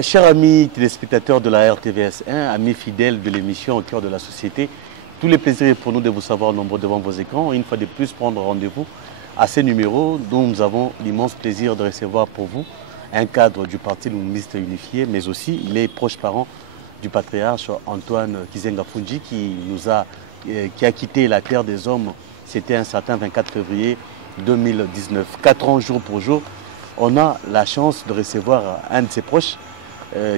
Chers amis téléspectateurs de la RTVS1, amis fidèles de l'émission Au cœur de la société, tous les plaisirs est pour nous de vous savoir nombreux devant vos écrans. Une fois de plus, prendre rendez-vous à ces numéros dont nous avons l'immense plaisir de recevoir pour vous un cadre du Parti Lumumiste Unifié, mais aussi les proches parents du patriarche Antoine Kizenga Fundji qui a quitté la terre des hommes. C'était un certain 24 février 2019. 4 ans jour pour jour, on a la chance de recevoir un de ses proches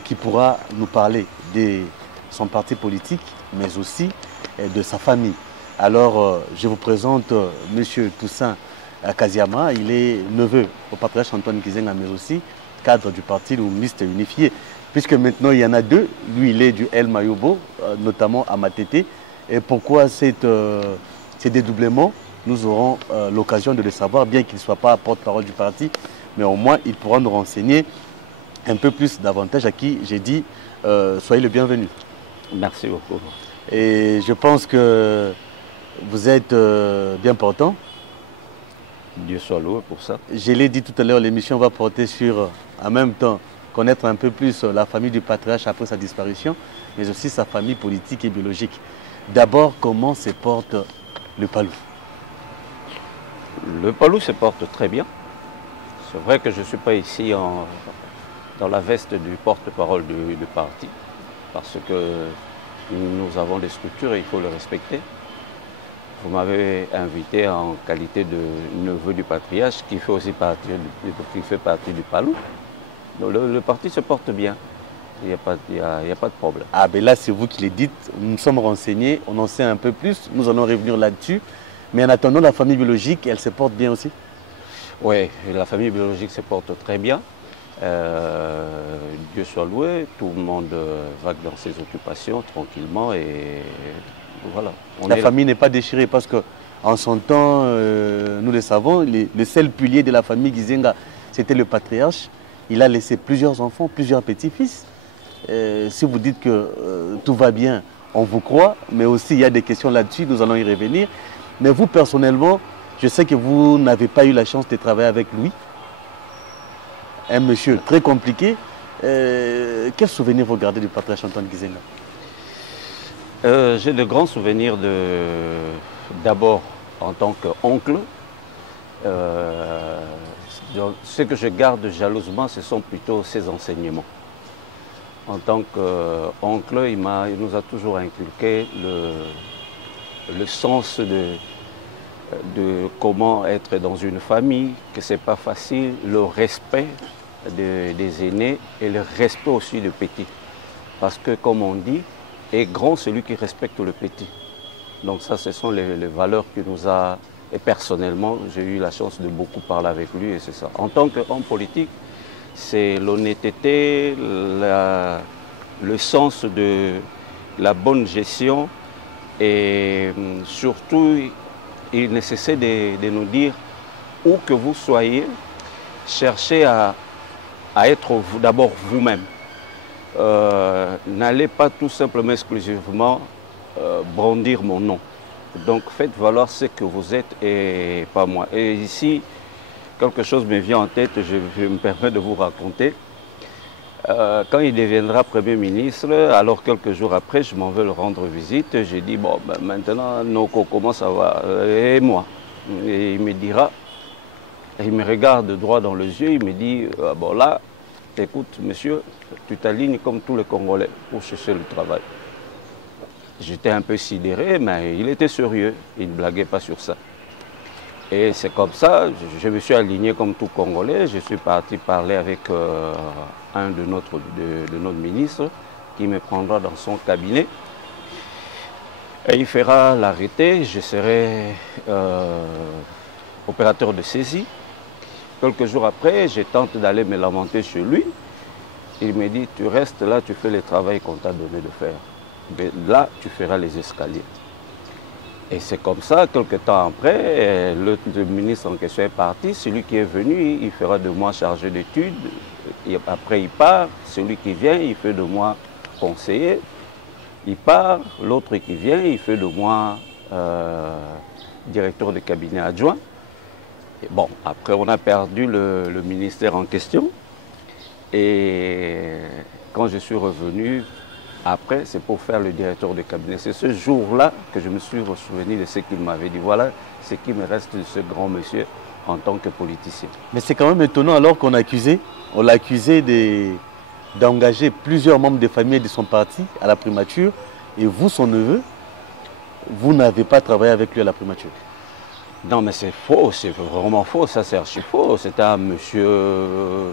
qui pourra nous parler de son parti politique, mais aussi de sa famille. Alors, je vous présente M. Toussaint Kaziama. Il est neveu au patriarche Antoine Kizenga, mais aussi cadre du Parti Lumumiste Unifié. Puisque maintenant, il y en a deux. Lui, il est du El Mayobo, notamment à Matete. Et pourquoi ces dédoublements? Nous aurons l'occasion de le savoir, bien qu'il ne soit pas porte-parole du parti, mais au moins, il pourra nous renseigner un peu plus davantage, à qui j'ai dit soyez le bienvenu. Merci beaucoup. Et je pense que vous êtes bien portant. Dieu soit loué pour ça. Je l'ai dit tout à l'heure, l'émission va porter sur, en même temps, connaître un peu plus la famille du patriarche après sa disparition, mais aussi sa famille politique et biologique. D'abord, comment se porte le Palou? Le Palou se porte très bien. C'est vrai que je ne suis pas ici dans la veste du porte-parole du parti, parce que nous avons des structures et il faut les respecter. Vous m'avez invité en qualité de neveu du patriarche qui fait aussi partie du Palou. Donc le parti se porte bien. Il n'y a pas de problème. Ah ben là, c'est vous qui le dites. Nous sommes renseignés, on en sait un peu plus. Nous allons revenir là-dessus. Mais en attendant, la famille biologique, elle se porte bien aussi? Oui, la famille biologique se porte très bien. Dieu soit loué, tout le monde vague dans ses occupations tranquillement et voilà. La famille n'est pas déchirée parce qu'en son temps, nous le savons, le seul pilier de la famille Kizenga, c'était le patriarche. Il a laissé plusieurs enfants, plusieurs petits-fils. Si vous dites que tout va bien, on vous croit, mais aussi il y a des questions là-dessus, nous allons y revenir. Mais vous, personnellement, je sais que vous n'avez pas eu la chance de travailler avec lui. Un monsieur très compliqué. Quel souvenir vous gardez du patriarche Antoine Kizenga? J'ai de grands souvenirs d'abord en tant qu'oncle. Ce que je garde jalousement, ce sont plutôt ses enseignements. En tant qu'oncle, il nous a toujours inculqué le sens de comment être dans une famille, que ce n'est pas facile, le respect des aînés et le respect aussi des petits. Parce que, comme on dit, est grand celui qui respecte le petit. Donc ça, ce sont les valeurs qu'il nous a... Et personnellement, j'ai eu la chance de beaucoup parler avec lui et c'est ça. En tant qu'homme politique, c'est l'honnêteté, le sens de la bonne gestion et surtout, il est nécessaire de nous dire où que vous soyez, cherchez à être d'abord vous-même. N'allez pas tout simplement exclusivement brandir mon nom. Donc faites valoir ce que vous êtes et pas moi. Et ici, quelque chose me vient en tête, je me permets de vous raconter. Quand il deviendra Premier ministre, alors quelques jours après, je m'en vais le rendre visite. J'ai dit, bon, ben maintenant, Noko, comment ça va? Et moi? Et il me dira, il me regarde droit dans les yeux, il me dit, bon là, écoute, monsieur, tu t'alignes comme tous les Congolais pour chercher le travail. J'étais un peu sidéré, mais il était sérieux, il ne blaguait pas sur ça. Et c'est comme ça, je me suis aligné comme tout Congolais, je suis parti parler avec un de notre ministre qui me prendra dans son cabinet. Et il fera l'arrêté, je serai opérateur de saisie. Quelques jours après, je tente d'aller me lamenter chez lui. Il me dit, tu restes là, tu fais le travail qu'on t'a donné de faire. Mais là, tu feras les escaliers. Et c'est comme ça, quelques temps après, le ministre en question est parti. Celui qui est venu, il fera de moi chargé d'études. Après, il part. Celui qui vient, il fait de moi conseiller. Il part. L'autre qui vient, il fait de moi directeur de cabinet adjoint. Et bon, après, on a perdu le ministère en question. Et quand je suis revenu, après, c'est pour faire le directeur de cabinet. C'est ce jour-là que je me suis souvenu de ce qu'il m'avait dit. Voilà ce qui me reste de ce grand monsieur en tant que politicien. Mais c'est quand même étonnant alors qu'on l'a accusé d'engager plusieurs membres de famille de son parti à la primature. Et vous, son neveu, vous n'avez pas travaillé avec lui à la primature. Non, mais c'est faux, c'est vraiment faux, ça c'est archi faux. C'était un monsieur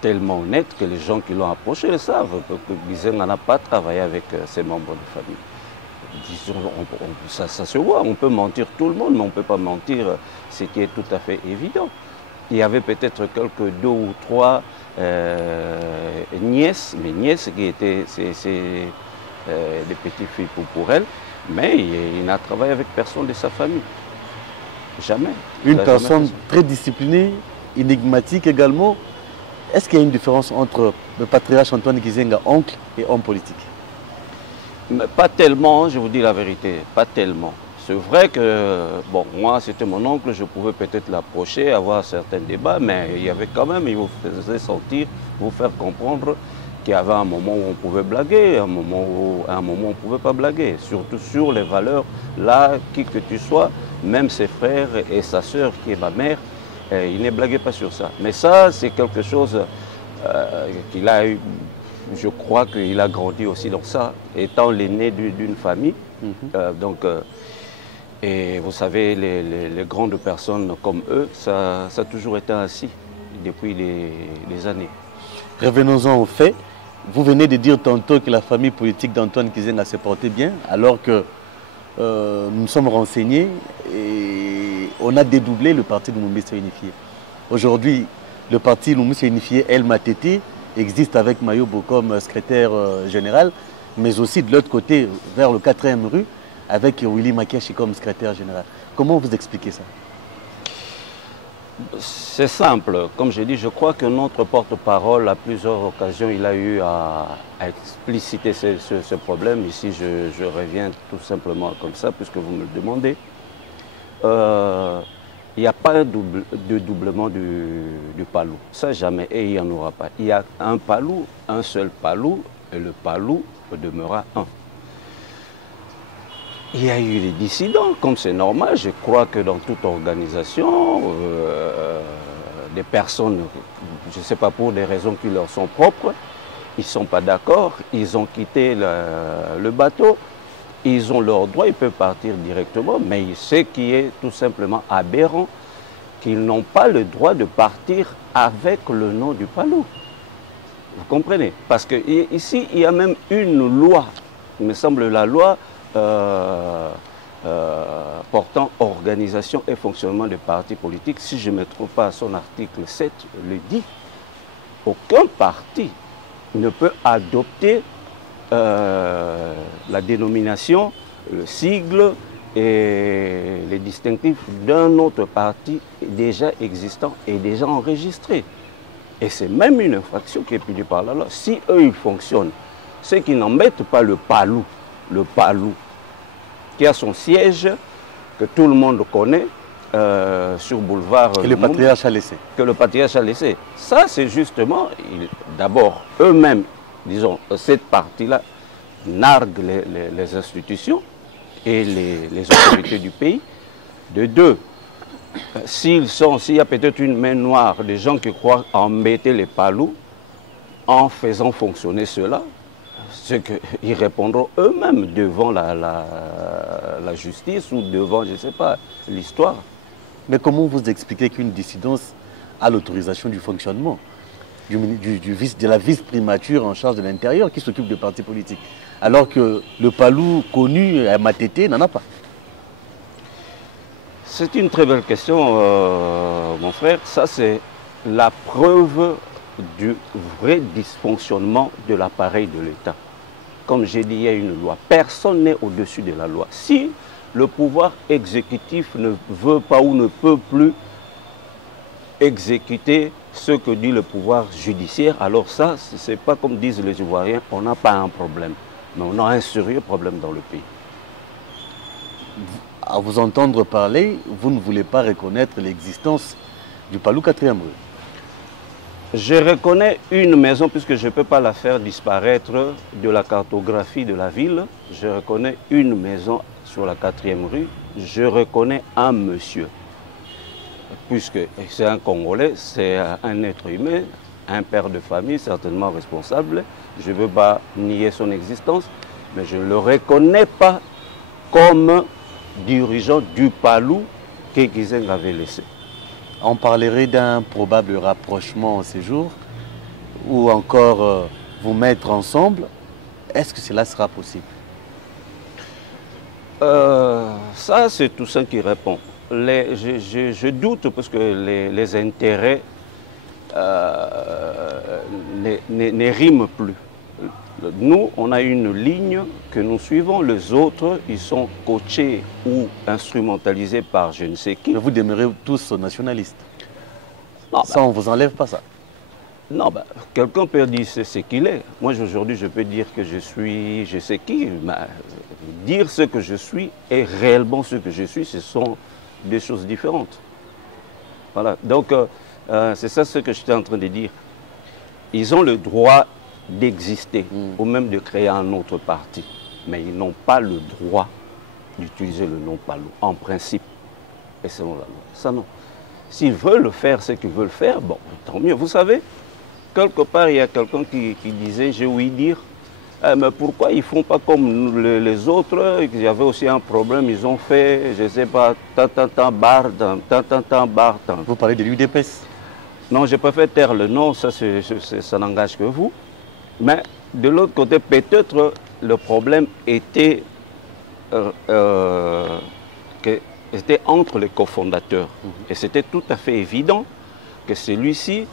tellement honnête que les gens qui l'ont approché le savent. Bizet n'en a pas travaillé avec ses membres de famille. Disons, ça se voit, on peut mentir tout le monde, mais on ne peut pas mentir ce qui est tout à fait évident. Il y avait peut-être quelques 2 ou 3 nièces, mais nièces qui étaient des petites filles pour elle, mais il n'a travaillé avec personne de sa famille. Jamais. Une personne très disciplinée, énigmatique également. Est-ce qu'il y a une différence entre le patriarche Antoine Gizenga, oncle, et homme politique? Mais pas tellement, je vous dis la vérité, pas tellement. C'est vrai que, bon, moi c'était mon oncle, je pouvais peut-être l'approcher, avoir certains débats, mais il y avait quand même, il vous faisait sentir, vous faire comprendre qu'il y avait un moment où on pouvait blaguer, un moment où on ne pouvait pas blaguer, surtout sur les valeurs, là, qui que tu sois, même ses frères et sa sœur qui est ma mère, il ne blaguait pas sur ça. Mais ça, c'est quelque chose qu'il a eu, je crois qu'il a grandi aussi dans ça, étant l'aîné d'une famille. Et vous savez, les grandes personnes comme eux, ça a toujours été ainsi depuis des années. Revenons-en aux faits. Vous venez de dire tantôt que la famille politique d'Antoine Gizenga s'est portée bien, alors que nous sommes renseignés et on a dédoublé le parti de Lumumba Unifié. Aujourd'hui, le parti Lumumba Unifié, El Matete, existe avec Mayobo comme secrétaire général, mais aussi de l'autre côté, vers le 4e rue, avec Willy Makiashi comme secrétaire général. Comment vous expliquez ça? C'est simple. Comme je dis, je crois que notre porte-parole, à plusieurs occasions, il a eu à expliciter ce problème. Ici, je reviens tout simplement comme ça, puisque vous me le demandez. Il n'y a pas de doublement du palou. Ça, jamais. Et il n'y en aura pas. Il y a un palou, un seul palou, et le palou demeurera un. Il y a eu des dissidents, comme c'est normal. Je crois que dans toute organisation, des personnes, je ne sais pas pour des raisons qui leur sont propres, ils ne sont pas d'accord, ils ont quitté le bateau, ils ont leurs droits, ils peuvent partir directement, mais ce qui est tout simplement aberrant, qu'ils n'ont pas le droit de partir avec le nom du palou. Vous comprenez? Parce qu'ici, il y a même une loi, il me semble la loi portant organisation et fonctionnement des partis politiques, si je ne me trompe pas, son article 7 le dit, aucun parti ne peut adopter la dénomination, le sigle et les distinctifs d'un autre parti déjà existant et déjà enregistré. Et c'est même une infraction qui est punie par la loi. Si eux, ils fonctionnent, ceux qui n'embêtent pas le palou, qui a son siège, que tout le monde connaît, sur boulevard... Que le patriarche a laissé. Que le patriarche a laissé. Ça, c'est justement, d'abord, eux-mêmes, disons, cette partie-là, narguent les institutions et les autorités du pays. De deux, s'il y a peut-être une main noire, des gens qui croient embêter les palous, en faisant fonctionner cela, c'est qu'ils répondront eux-mêmes devant la justice ou devant, je ne sais pas, l'histoire. Mais comment vous expliquez qu'une dissidence a l'autorisation du fonctionnement de la vice-primature en charge de l'intérieur qui s'occupe des partis politiques, alors que le palou connu à Matete n'en a pas? C'est une très belle question, mon frère. Ça, c'est la preuve du vrai dysfonctionnement de l'appareil de l'État. Comme j'ai dit, il y a une loi. Personne n'est au-dessus de la loi. Si le pouvoir exécutif ne veut pas ou ne peut plus exécuter ce que dit le pouvoir judiciaire, alors ça, c'est pas comme disent les Ivoiriens, on n'a pas un problème. Mais on a un sérieux problème dans le pays. À vous entendre parler, vous ne voulez pas reconnaître l'existence du Palou 4e rue. Je reconnais une maison, puisque je ne peux pas la faire disparaître de la cartographie de la ville. Je reconnais une maison sur la 4e rue. Je reconnais un monsieur. Puisque c'est un Congolais, c'est un être humain, un père de famille, certainement responsable. Je ne veux pas nier son existence, mais je ne le reconnais pas comme dirigeant du Palou que Guizeng avait laissé. On parlerait d'un probable rapprochement en ces jours, ou encore vous mettre ensemble. Est-ce que cela sera possible? Ça, c'est tout ça qui répond. Je doute parce que les intérêts ne riment plus. Nous, on a une ligne que nous suivons. Les autres, ils sont coachés ou instrumentalisés par je ne sais qui. Mais vous demeurez tous nationalistes. Non, ça, on ne vous enlève pas ça. Non, quelqu'un peut dire ce qu'il est. Moi, aujourd'hui, je peux dire que je suis je sais qui. Mais dire ce que je suis et réellement ce que je suis, ce sont deux choses différentes. Voilà. Donc, c'est ça ce que j'étais en train de dire. Ils ont le droit d'exister ou même de créer un autre parti. Mais ils n'ont pas le droit d'utiliser le nom Palou, en principe. Et selon la loi. Ça, non. S'ils veulent faire ce qu'ils veulent faire, bon, tant mieux. Vous savez, quelque part, il y a quelqu'un qui disait, j'ai ouï dire, mais pourquoi ils ne font pas comme les autres? Il y avait aussi un problème, ils ont fait, je ne sais pas, bar. Vous parlez de l'UDPS? Non, je préfère taire le nom, ça n'engage que vous. Mais de l'autre côté, peut-être le problème était, était entre les cofondateurs. Et c'était tout à fait évident que celui-ci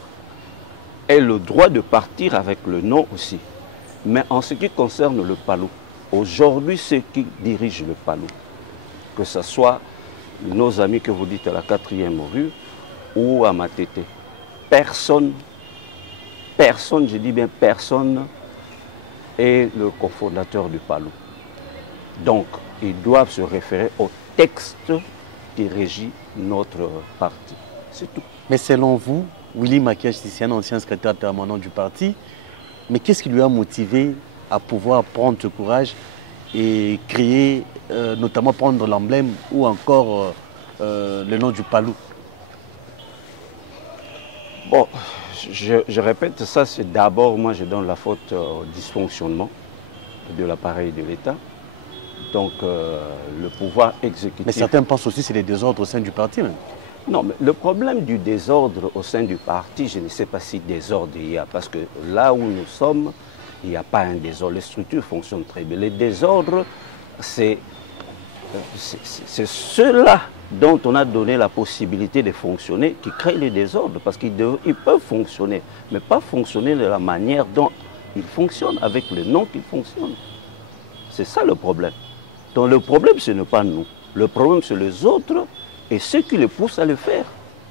ait le droit de partir avec le nom aussi. Mais en ce qui concerne le Palou, aujourd'hui, ceux qui dirigent le Palou, que ce soit nos amis que vous dites à la 4e rue ou à Matete, personne, je dis bien personne, est le cofondateur du Palou. Donc, ils doivent se référer au texte qui régit notre parti. C'est tout. Mais selon vous, Willy Makiache, c'est un ancien secrétaire permanent du parti, mais qu'est-ce qui lui a motivé à pouvoir prendre ce courage et créer, notamment prendre l'emblème ou encore le nom du Palou? Bon, je répète, ça c'est d'abord, moi je donne la faute au dysfonctionnement de l'appareil de l'État. Donc le pouvoir exécutif... Mais certains pensent aussi que c'est des désordres au sein du parti même. Non, mais le problème du désordre au sein du parti, je ne sais pas si désordre il y a, parce que là où nous sommes, il n'y a pas un désordre. Les structures fonctionnent très bien. Les désordres, c'est ceux-là dont on a donné la possibilité de fonctionner qui créent les désordres, parce qu'ils peuvent fonctionner, mais pas fonctionner de la manière dont ils fonctionnent, avec le nom qu'ils fonctionnent. C'est ça le problème. Donc le problème, ce n'est pas nous. Le problème, c'est les autres et ceux qui les poussent à le faire.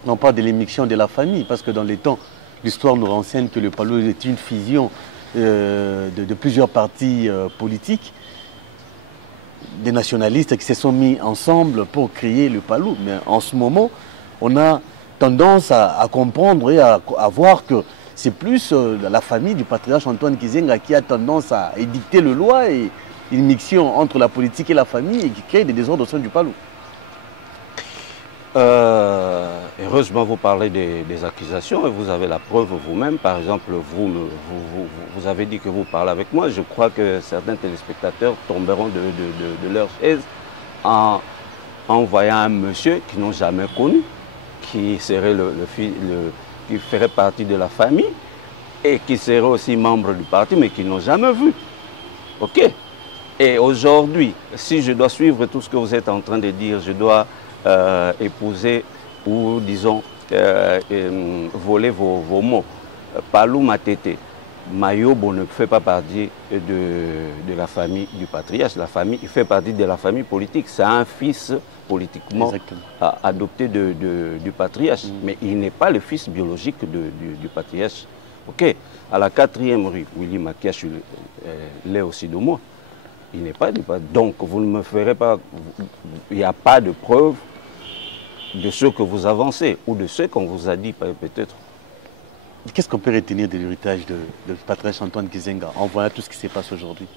On parle de l'émission de la famille, parce que dans les temps, l'histoire nous renseigne que le Palou est une fusion de plusieurs partis politiques, des nationalistes qui se sont mis ensemble pour créer le Palou. Mais en ce moment, on a tendance à comprendre et à voir que c'est plus la famille du patriarche Antoine Gizenga qui a tendance à édicter le loi et une mixtion entre la politique et la famille et qui crée des désordres au sein du Palou. Heureusement, vous parlez des accusations et vous avez la preuve vous-même. Par exemple, vous avez dit que vous parlez avec moi. Je crois que certains téléspectateurs tomberont de leur chaise en voyant un monsieur qu'ils n'ont jamais connu, qui serait qui ferait partie de la famille et qui serait aussi membre du parti, mais qu'ils n'ont jamais vu. OK? Et aujourd'hui, si je dois suivre tout ce que vous êtes en train de dire, je dois épouser ou, disons, voler vos mots. Palou Matete, Mayobo ne fait pas partie de la famille du patriarche. Il fait partie de la famille politique. C'est un fils politiquement adopté du patriarche. Mais il n'est pas le fils biologique du patriarche. Ok, à la 4e rue, Willy Makiash l'est aussi de moi. Il n'est pas du patriarche. Donc vous ne me ferez pas... Il n'y a pas de preuve de ce que vous avancez ou de ce qu'on vous a dit peut-être. Qu'est-ce qu'on peut retenir de l'héritage de patriarche Antoine Gizenga en voyant tout ce qui se passe aujourd'hui?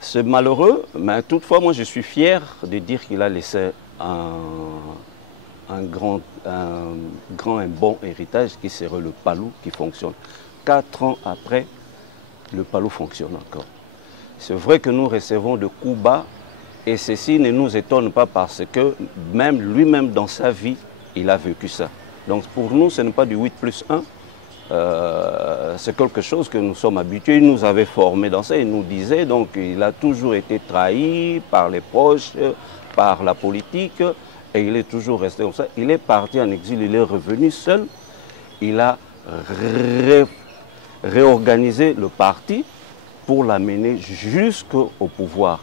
C'est malheureux, mais toutefois, moi, je suis fier de dire qu'il a laissé un grand et bon héritage qui serait le Palou qui fonctionne. 4 ans après, le Palou fonctionne encore. C'est vrai que nous recevons de coups bas et ceci ne nous étonne pas parce que même lui-même dans sa vie, il a vécu ça. Donc pour nous, ce n'est pas du 8+1, c'est quelque chose que nous sommes habitués. Il nous avait formés dans ça, il nous disait, donc il a toujours été trahi par les proches, par la politique, et il est toujours resté comme ça. Il est parti en exil, il est revenu seul, il a réorganisé le parti pour l'amener jusqu'au pouvoir.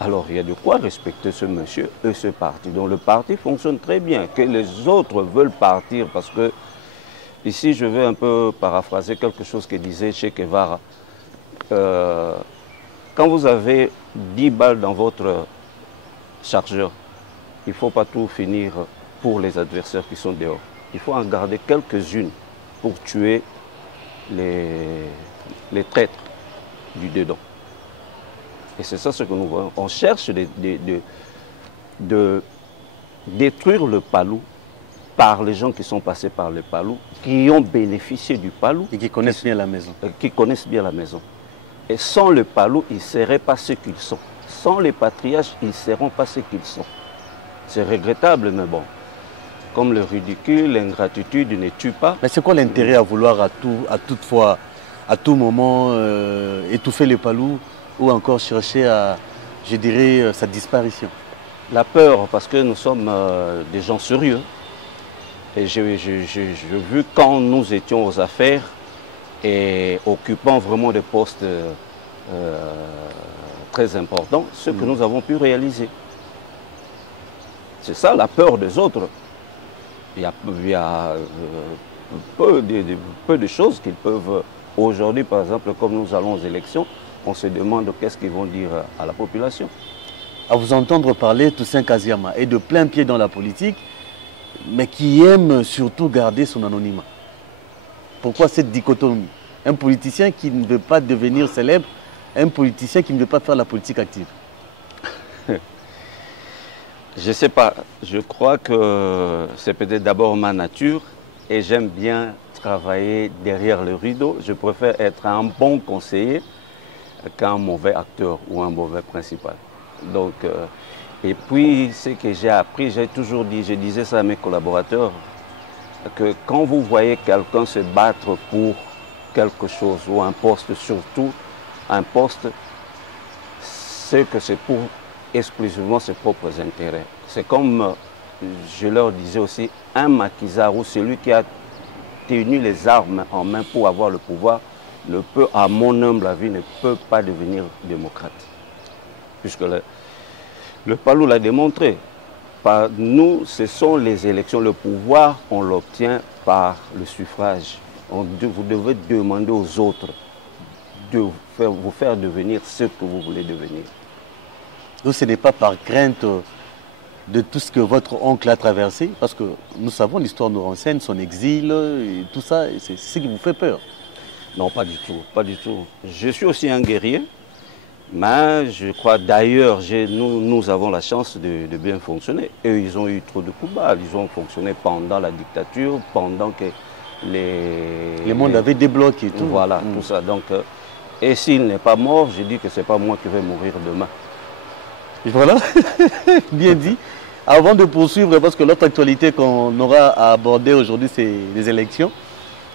Alors, il y a de quoi respecter ce monsieur et ce parti. Donc, le parti fonctionne très bien. Que les autres veulent partir, parce que, ici, je vais un peu paraphraser quelque chose que disait Che Guevara. Quand vous avez 10 balles dans votre chargeur, il ne faut pas tout finir pour les adversaires qui sont dehors. Il faut en garder quelques-unes pour tuer les traîtres du dedans. Et c'est ça ce que nous voyons. On cherche de détruire le Palou par les gens qui sont passés par le Palou, qui ont bénéficié du Palou. Et qui connaissent bien la maison. Qui connaissent bien la maison. Et sans le Palou, ils ne seraient pas ce qu'ils sont. Sans les patriarches, ils ne seront pas ce qu'ils sont. C'est regrettable, mais bon. Comme le ridicule, l'ingratitude ne tue pas. Mais c'est quoi l'intérêt à vouloir à tout moment, étouffer le Palou ou encore chercher à, je dirais, sa disparition? La peur, parce que nous sommes des gens sérieux. Et j'ai vu quand nous étions aux affaires et occupant vraiment des postes très importants, ce que nous avons pu réaliser. C'est ça la peur des autres. Il y a peu de choses qu'ils peuvent... Aujourd'hui, par exemple, comme nous allons aux élections, on se demande qu'est-ce qu'ils vont dire à la population. À vous entendre parler, Toussaint Kaziama est de plein pied dans la politique, mais qui aime surtout garder son anonymat. Pourquoi cette dichotomie? Un politicien qui ne veut pas devenir célèbre, un politicien qui ne veut pas faire la politique active. Je ne sais pas. Je crois que c'est peut-être d'abord ma nature et j'aime bien travailler derrière le rideau. Je préfère être un bon conseiller qu'un mauvais acteur ou un mauvais principal. Donc, et puis, ce que j'ai appris, j'ai toujours dit, je disais ça à mes collaborateurs, que quand vous voyez quelqu'un se battre pour quelque chose, ou un poste surtout, un poste, c'est que c'est pour exclusivement ses propres intérêts. C'est comme, je leur disais aussi, un maquisard ou celui qui a tenu les armes en main pour avoir le pouvoir, à mon humble avis, ne peut pas devenir démocrate. Puisque le Palou l'a démontré. Par nous, ce sont les élections. Le pouvoir, on l'obtient par le suffrage. Vous devez demander aux autres de vous faire devenir ce que vous voulez devenir. Donc ce n'est pas par crainte de tout ce que votre oncle a traversé, parce que nous savons, l'histoire nous renseigne, son exil, et tout ça, c'est ce qui vous fait peur. Non, pas du tout, pas du tout. Je suis aussi un guerrier, mais je crois d'ailleurs, nous avons la chance de bien fonctionner. Eux, ils ont eu trop de coups bas, ils ont fonctionné pendant la dictature, pendant que le monde avait débloqué tout. Voilà, tout ça. Donc, et s'il n'est pas mort, je dis que ce n'est pas moi qui vais mourir demain. Et voilà, bien dit. Avant de poursuivre, parce que l'autre actualité qu'on aura à aborder aujourd'hui, c'est les élections.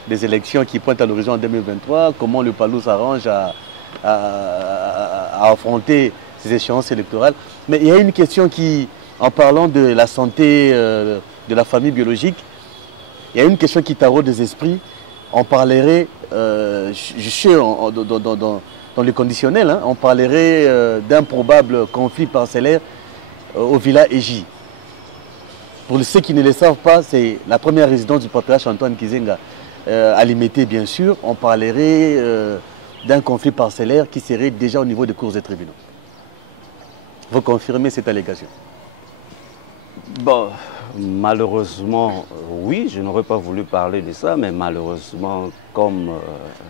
Des élections qui pointent à l'horizon en 2023. Comment le Palou s'arrange à affronter ces échéances électorales. Mais il y a une question qui, en parlant de la santé de la famille biologique, il y a une question qui taraude des esprits. On parlerait, je suis dans le conditionnel, hein, on parlerait d'un probable conflit parcellaire au Villa Eji. Pour ceux qui ne le savent pas, c'est la première résidence du patriarche Antoine Kizenga, à Limité bien sûr. On parlerait d'un conflit parcellaire qui serait déjà au niveau des cours et tribunaux. Vous confirmez cette allégation? Bon, malheureusement, oui, je n'aurais pas voulu parler de ça, mais malheureusement, comme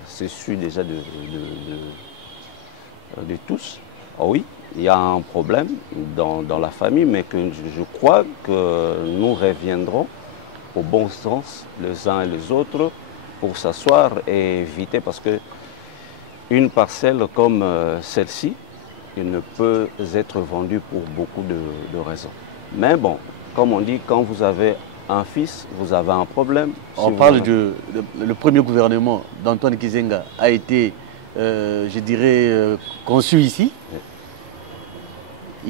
c'est su déjà de tous, oui, il y a un problème dans la famille, mais que je crois que nous reviendrons au bon sens les uns et les autres pour s'asseoir et éviter, parce que une parcelle comme celle-ci, il ne peut être vendue pour beaucoup de raisons. Mais bon, comme on dit, quand vous avez un fils, vous avez un problème. On parle le premier gouvernement d'Antoine Kizenga a été, je dirais, conçu ici. Oui.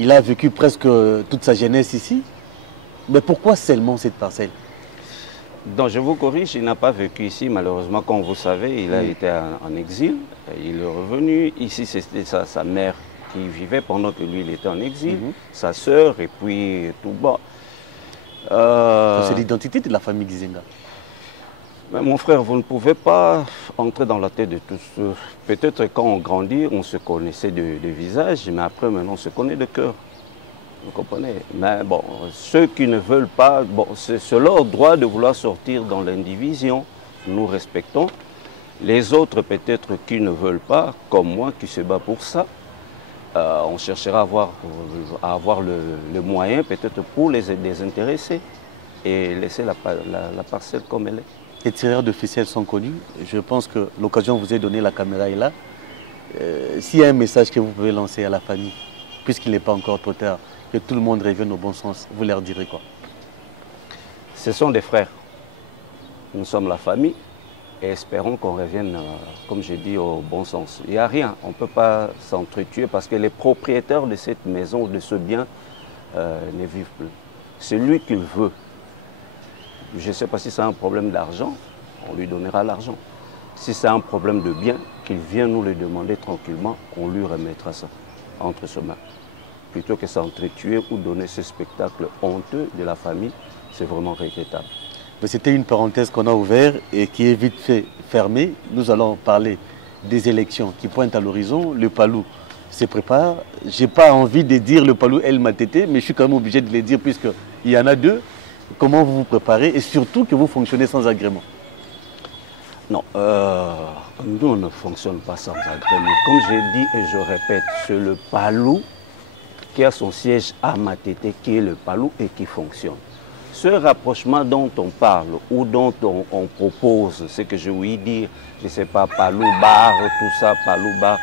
Il a vécu presque toute sa jeunesse ici. Mais pourquoi seulement cette parcelle? Donc je vous corrige, il n'a pas vécu ici, malheureusement, comme vous savez, il a été en exil. Il est revenu. Ici, c'était sa mère qui vivait pendant que lui, il était en exil. Sa sœur, et puis tout bas. C'est l'identité de la famille Kizenga. Mais mon frère, vous ne pouvez pas entrer dans la tête de tous. Peut-être quand on grandit, on se connaissait de visage, mais après, maintenant, on se connaît de cœur. Vous comprenez? Mais bon, ceux qui ne veulent pas, bon, c'est leur droit de vouloir sortir dans l'indivision. Nous respectons. Les autres, peut-être, qui ne veulent pas, comme moi, qui se bat pour ça, on cherchera à avoir le moyen, peut-être, pour les intéresser et laisser la parcelle comme elle est. Les tireurs de ficelles sont connus. Je pense que l'occasion vous est donnée, la caméra est là. S'il y a un message que vous pouvez lancer à la famille, puisqu'il n'est pas encore trop tard, que tout le monde revienne au bon sens, vous leur direz quoi? Ce sont des frères. Nous sommes la famille et espérons qu'on revienne, comme je dis, au bon sens. Il n'y a rien, on ne peut pas s'entretuer parce que les propriétaires de cette maison, de ce bien, ne vivent plus. Celui qui veut, je ne sais pas si c'est un problème d'argent, on lui donnera l'argent. Si c'est un problème de bien, qu'il vienne nous le demander tranquillement, on lui remettra ça entre ses mains. Plutôt que s'entretuer ou donner ce spectacle honteux de la famille, c'est vraiment regrettable. C'était une parenthèse qu'on a ouverte et qui est vite fait fermée. Nous allons parler des élections qui pointent à l'horizon. Le Palou se prépare. Je n'ai pas envie de dire le Palou El Matete, mais je suis quand même obligé de le dire puisqu'il y en a deux. Comment vous vous préparez et surtout que vous fonctionnez sans agrément? Non, nous on ne fonctionne pas sans agrément. Comme j'ai dit et je répète, c'est le Palou qui a son siège à Matete, qui est le Palou et qui fonctionne. Ce rapprochement dont on parle ou dont on propose, ce que je voulais dire, je ne sais pas, Palou Bar, tout ça, Palou Bar,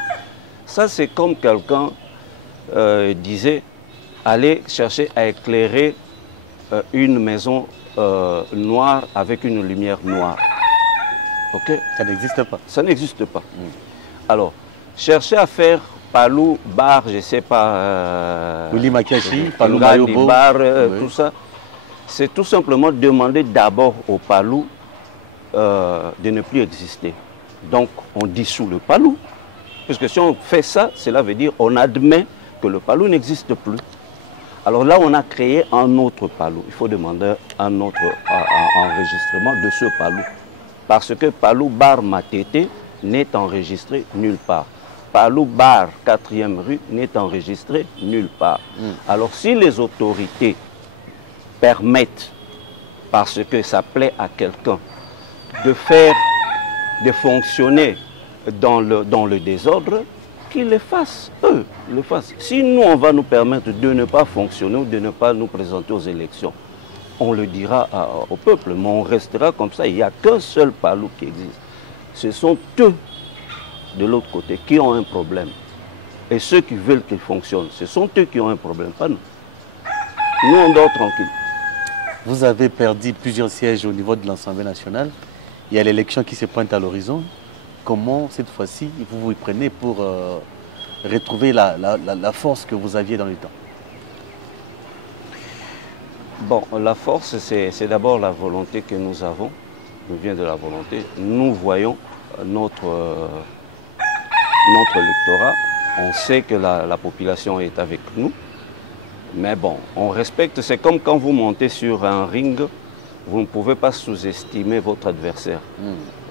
ça c'est comme quelqu'un disait, aller chercher à éclairer une maison noire avec une lumière noire. Okay? Ça n'existe pas. Ça n'existe pas. Alors, chercher à faire Palou, Bar, je ne sais pas... Willy Makashi, Palou Mayobo, Bar, oui. Tout ça. C'est tout simplement demander d'abord au Palou de ne plus exister. Donc, on dissout le Palou. Parce que si on fait ça, cela veut dire qu'on admet que le Palou n'existe plus. Alors là, on a créé un autre Palou. Il faut demander un autre enregistrement de ce Palou. Parce que Palou Bar Matete n'est enregistré nulle part. Palou Bar 4e rue n'est enregistré nulle part. Alors si les autorités permettent, parce que ça plaît à quelqu'un, de fonctionner dans le désordre, qu'ils le fassent, eux, le fassent. Si nous, on va nous permettre de ne pas fonctionner ou de ne pas nous présenter aux élections, on le dira au peuple, mais on restera comme ça. Il n'y a qu'un seul Palou qui existe. Ce sont eux, de l'autre côté, qui ont un problème. Et ceux qui veulent qu'il fonctionne, ce sont eux qui ont un problème, pas nous. Nous, on dort tranquille. Vous avez perdu plusieurs sièges au niveau de l'Assemblée nationale. Il y a l'élection qui se pointe à l'horizon. Comment, cette fois-ci, vous vous y prenez pour retrouver la force que vous aviez dans le temps? Bon, la force, c'est d'abord la volonté que nous avons, nous vient de la volonté. Nous voyons notre électorat, on sait que la population est avec nous, mais bon, on respecte, c'est comme quand vous montez sur un ring, vous ne pouvez pas sous-estimer votre adversaire.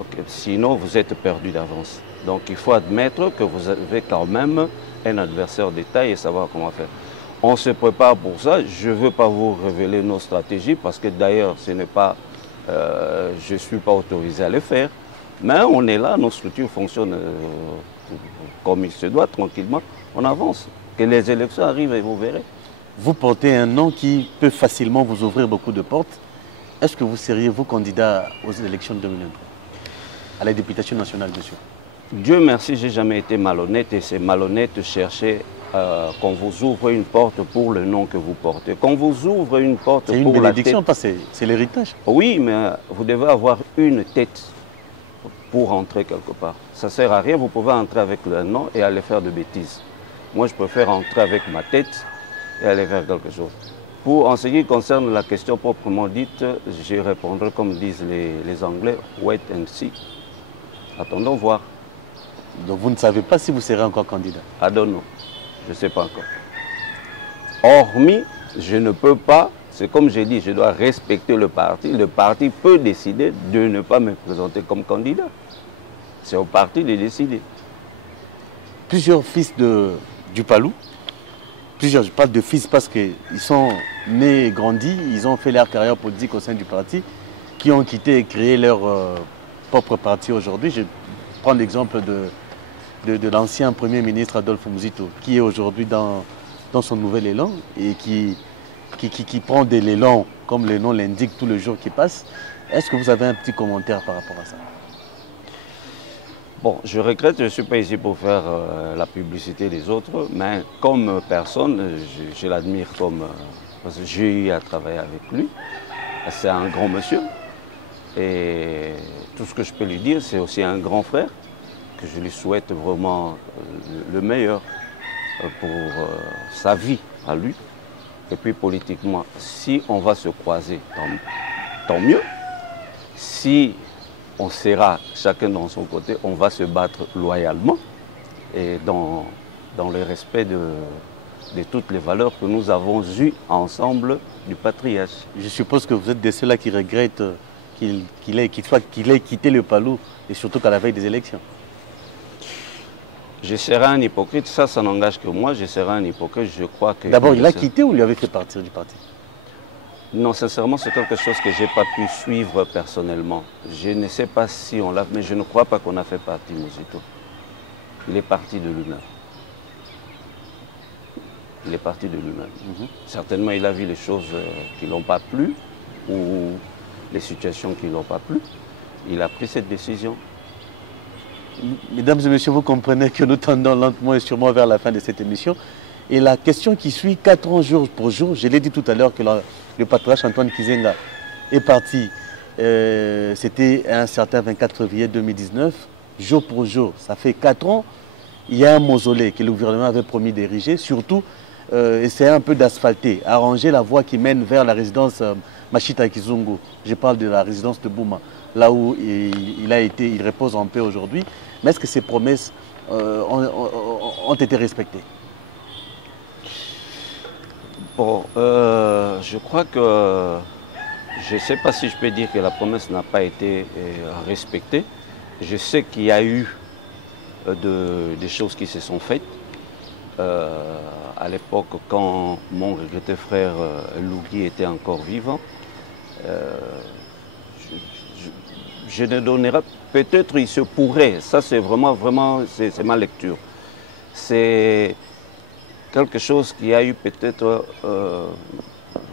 Okay. Sinon, vous êtes perdu d'avance. Donc, il faut admettre que vous avez quand même un adversaire de taille et savoir comment faire. On se prépare pour ça. Je ne veux pas vous révéler nos stratégies parce que d'ailleurs, ce n'est pas, je ne suis pas autorisé à le faire. Mais on est là, nos structures fonctionnent comme il se doit, tranquillement. On avance. Que les élections arrivent et vous verrez. Vous portez un nom qui peut facilement vous ouvrir beaucoup de portes. Est-ce que vous seriez, vous, candidat aux élections de 2023, à la députation nationale, monsieur? Dieu merci, je n'ai jamais été malhonnête et c'est malhonnête de chercher qu'on vous ouvre une porte pour le nom que vous portez. Qu'on vous ouvre une porte pour la tête. C'est une bénédiction, parce que c'est l'héritage. Oui, mais vous devez avoir une tête pour entrer quelque part. Ça ne sert à rien, vous pouvez entrer avec le nom et aller faire de bêtises. Moi, je préfère entrer avec ma tête et aller faire quelque chose. En ce qui concerne la question proprement dite, je répondrai comme disent les Anglais, wait and see. Attendons voir. Donc vous ne savez pas si vous serez encore candidat? I don't know. Je ne sais pas encore. Hormis, je ne peux pas, c'est comme j'ai dit, je dois respecter le parti. Le parti peut décider de ne pas me présenter comme candidat. C'est au parti de décider. Plusieurs fils du Palou, je parle de fils parce qu'ils sont nés et grandis, ils ont fait leur carrière politique au sein du parti, qui ont quitté et créé leur propre parti aujourd'hui. Je prends l'exemple de l'ancien Premier ministre Adolphe Muzito, qui est aujourd'hui dans son nouvel élan et qui prend de l'élan, comme le nom l'indique, tous les jours qui passent. Est-ce que vous avez un petit commentaire par rapport à ça? Bon, je regrette, je ne suis pas ici pour faire la publicité des autres, mais comme personne, je l'admire parce que j'ai eu à travailler avec lui. C'est un grand monsieur et tout ce que je peux lui dire, c'est aussi un grand frère, que je lui souhaite vraiment le meilleur pour sa vie à lui. Et puis politiquement, si on va se croiser, tant mieux. Si on sera chacun dans son côté, on va se battre loyalement et dans le respect de toutes les valeurs que nous avons eues ensemble du patriarche. Je suppose que vous êtes de ceux-là qui regrettent qu'il ait quitté le Palou et surtout qu'à la veille des élections. Je serai un hypocrite, ça n'engage que moi, je serai un hypocrite, je crois que... D'abord, il a quitté ou lui avait fait partir du parti? Non, sincèrement, c'est quelque chose que je n'ai pas pu suivre personnellement. Je ne sais pas si on l'a... Mais je ne crois pas qu'on a fait partie, Muzito. Il est parti de lui-même. Il est parti de lui-même. Certainement, il a vu les choses qui ne l'ont pas plu ou les situations qui ne l'ont pas plu. Il a pris cette décision. Mesdames et messieurs, vous comprenez que nous tendons lentement et sûrement vers la fin de cette émission. Et la question qui suit, 4 ans jour pour jour, je l'ai dit tout à l'heure que le patriarche Antoine Kizenga est parti, c'était un certain 24 février 2019, jour pour jour, ça fait 4 ans, il y a un mausolée que le gouvernement avait promis d'ériger, surtout essayer un peu d'asphalter, arranger la voie qui mène vers la résidence Machita Kizungu, je parle de la résidence de Bouma, là où il repose en paix aujourd'hui. Mais est-ce que ces promesses ont été respectées? Bon, je crois que je ne sais pas si je peux dire que la promesse n'a pas été respectée. Je sais qu'il y a eu des choses qui se sont faites. À l'époque, quand mon regretté frère Lougui était encore vivant, je ne donnerai peut-être, il se pourrait, ça c'est vraiment, c'est ma lecture. C'est quelque chose qui a eu peut-être,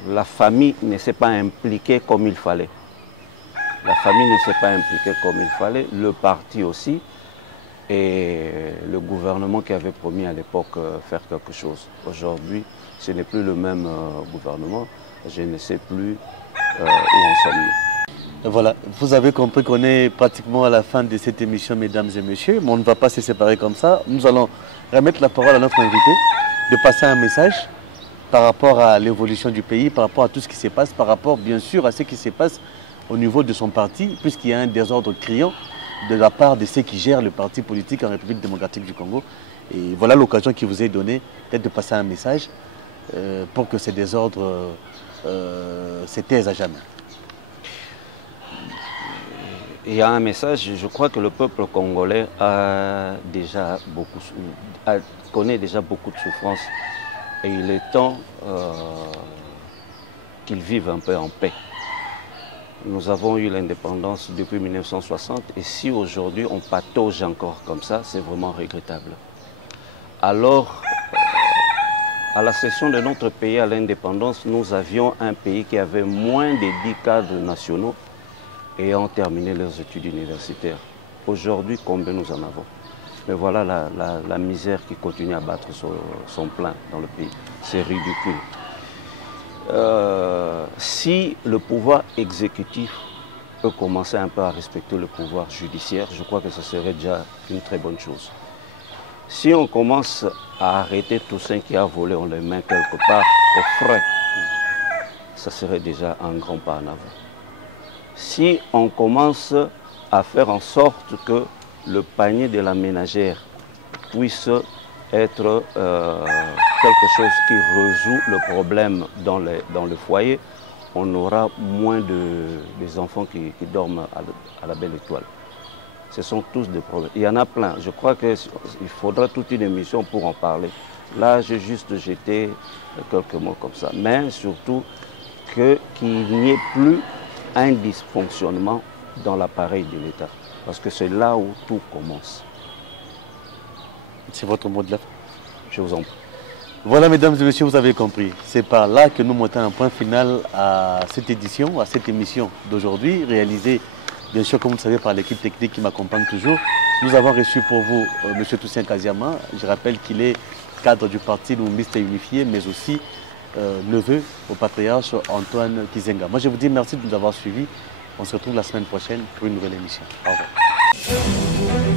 la famille ne s'est pas impliquée comme il fallait. La famille ne s'est pas impliquée comme il fallait, le parti aussi, et le gouvernement qui avait promis à l'époque faire quelque chose. Aujourd'hui, ce n'est plus le même gouvernement, je ne sais plus où en sommes-nous. Voilà, vous avez compris qu'on est pratiquement à la fin de cette émission, mesdames et messieurs, mais on ne va pas se séparer comme ça. Nous allons remettre la parole à notre invité, de passer un message par rapport à l'évolution du pays, par rapport à tout ce qui se passe, par rapport bien sûr à ce qui se passe au niveau de son parti, puisqu'il y a un désordre criant de la part de ceux qui gèrent le parti politique en République démocratique du Congo. Et voilà l'occasion qui vous est donnée peut-être de passer un message pour que ces désordres se taisent à jamais. Il y a un message, je crois que le peuple congolais connaît déjà beaucoup de souffrances et il est temps qu'il vive un peu en paix. Nous avons eu l'indépendance depuis 1960 et si aujourd'hui on patauge encore comme ça, c'est vraiment regrettable. Alors, à la cession de notre pays à l'indépendance, nous avions un pays qui avait moins de 10 cadres nationaux ayant terminé leurs études universitaires. Aujourd'hui, combien nous en avons? Mais voilà la misère qui continue à battre son plein dans le pays. C'est ridicule. Si le pouvoir exécutif peut commencer un peu à respecter le pouvoir judiciaire, je crois que ce serait déjà une très bonne chose. Si on commence à arrêter Toussaint qui a volé, on le met quelque part au frais, ça serait déjà un grand pas en avant. Si on commence à faire en sorte que le panier de la ménagère puisse être quelque chose qui résout le problème dans le foyer, on aura moins des enfants qui dorment à la belle étoile. Ce sont tous des problèmes. Il y en a plein. Je crois qu'il faudra toute une émission pour en parler. Là, j'ai juste jeté quelques mots comme ça. Mais surtout, qu'il n'y ait plus un dysfonctionnement dans l'appareil de l'État. Parce que c'est là où tout commence. C'est votre mot de la fin. Je vous en prie. Voilà, mesdames et messieurs, vous avez compris. C'est par là que nous mettons un point final à cette édition, à cette émission d'aujourd'hui, réalisée, bien sûr, comme vous le savez, par l'équipe technique qui m'accompagne toujours. Nous avons reçu pour vous M. Toussaint Kaziama. Je rappelle qu'il est cadre du parti Lumumbiste Unifié, mais aussi neveu au patriarche Antoine Kizenga. Moi, je vous dis merci de nous avoir suivis. On se retrouve la semaine prochaine pour une nouvelle émission. Au revoir.